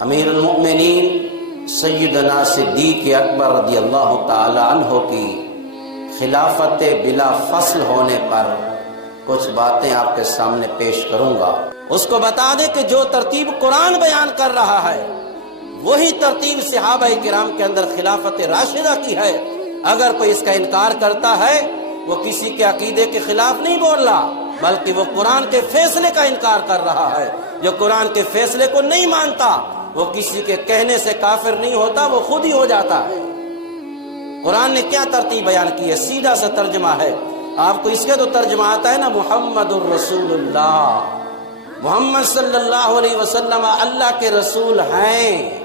امیر المؤمنین سیدنا صدیق اکبر رضی اللہ تعالی عنہ کی خلافت بلا فصل ہونے پر کچھ باتیں آپ کے سامنے پیش کروں گا۔ اس کو بتا دیں کہ جو ترتیب قرآن بیان کر رہا ہے وہی ترتیب صحابہ کرام کے اندر خلافت راشدہ کی ہے۔ اگر کوئی اس کا انکار کرتا ہے وہ کسی کے عقیدے کے خلاف نہیں بول رہا، بلکہ وہ قرآن کے فیصلے کا انکار کر رہا ہے۔ جو قرآن کے فیصلے کو نہیں مانتا وہ کسی کے کہنے سے کافر نہیں ہوتا، وہ خود ہی ہو جاتا ہے۔ قرآن نے کیا ترتیب بیان کی ہے؟ سیدھا سا ترجمہ ہے، آپ کو اس کا تو ترجمہ آتا ہے نا، محمد الرسول اللہ، محمد صلی اللہ علیہ وسلم اللہ کے رسول ہیں۔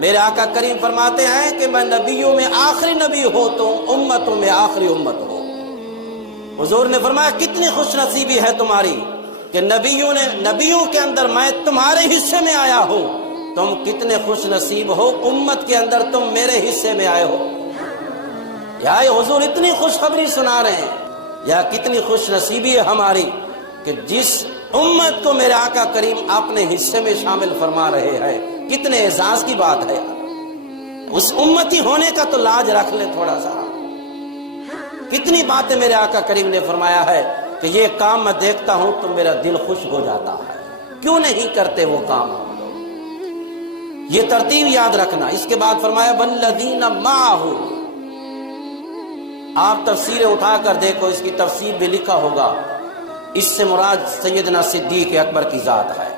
میرے آقا کریم فرماتے ہیں کہ میں نبیوں میں آخری نبی ہو تو امتوں میں آخری امت ہو۔ حضور نے فرمایا کتنی خوش نصیبی ہے تمہاری کہ نبیوں کے اندر میں تمہارے حصے میں آیا ہوں، تم کتنے خوش نصیب ہو امت کے اندر تم میرے حصے میں آئے ہو۔ یا حضور اتنی خوشخبری سنا رہے ہیں، یا کتنی خوش نصیبی ہے ہماری کہ جس امت کو میرے آقا کریم اپنے حصے میں شامل فرما رہے ہیں۔ کتنے اعزاز کی بات ہے، اس امتی ہونے کا تو لاج رکھ لے تھوڑا سا۔ کتنی باتیں میرے آقا کریم نے فرمایا ہے کہ یہ کام میں دیکھتا ہوں تو میرا دل خوش ہو جاتا ہے، کیوں نہیں کرتے وہ کام ہم لوگ؟ یہ ترتیب یاد رکھنا۔ اس کے بعد فرمایا والذین معہ، آپ تفسیریں اٹھا کر دیکھو، اس کی تفسیر بھی لکھا ہوگا، اس سے مراد سیدنا صدیق اکبر کی ذات ہے۔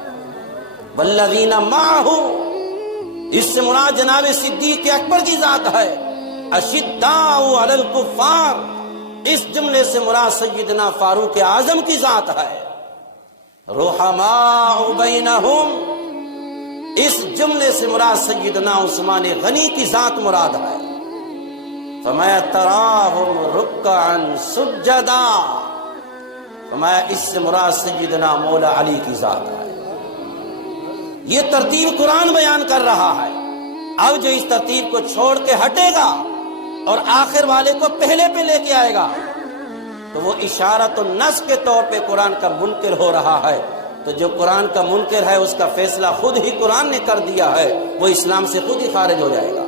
والذین معہ، اس سے مراد جناب صدیق اکبر کی ذات ہے۔ اشداء علی الکفار، اس جملے سے مراد سیدنا فاروق اعظم کی ذات ہے۔ رحماء بینہم، اس جملے سے مراد سیدنا عثمان غنی کی ذات مراد ہے۔ فرمایا تراہم رکعا سجدا، فرمایا اس سے مراد سیدنا مولا علی کی ذات ہے۔ یہ ترتیب قرآن بیان کر رہا ہے۔ اب جو اس ترتیب کو چھوڑ کے ہٹے گا اور آخر والے کو پہلے پہ لے کے آئے گا تو وہ اشارت النص کے طور پہ قرآن کا منکر ہو رہا ہے۔ تو جو قرآن کا منکر ہے اس کا فیصلہ خود ہی قرآن نے کر دیا ہے، وہ اسلام سے خود ہی خارج ہو جائے گا۔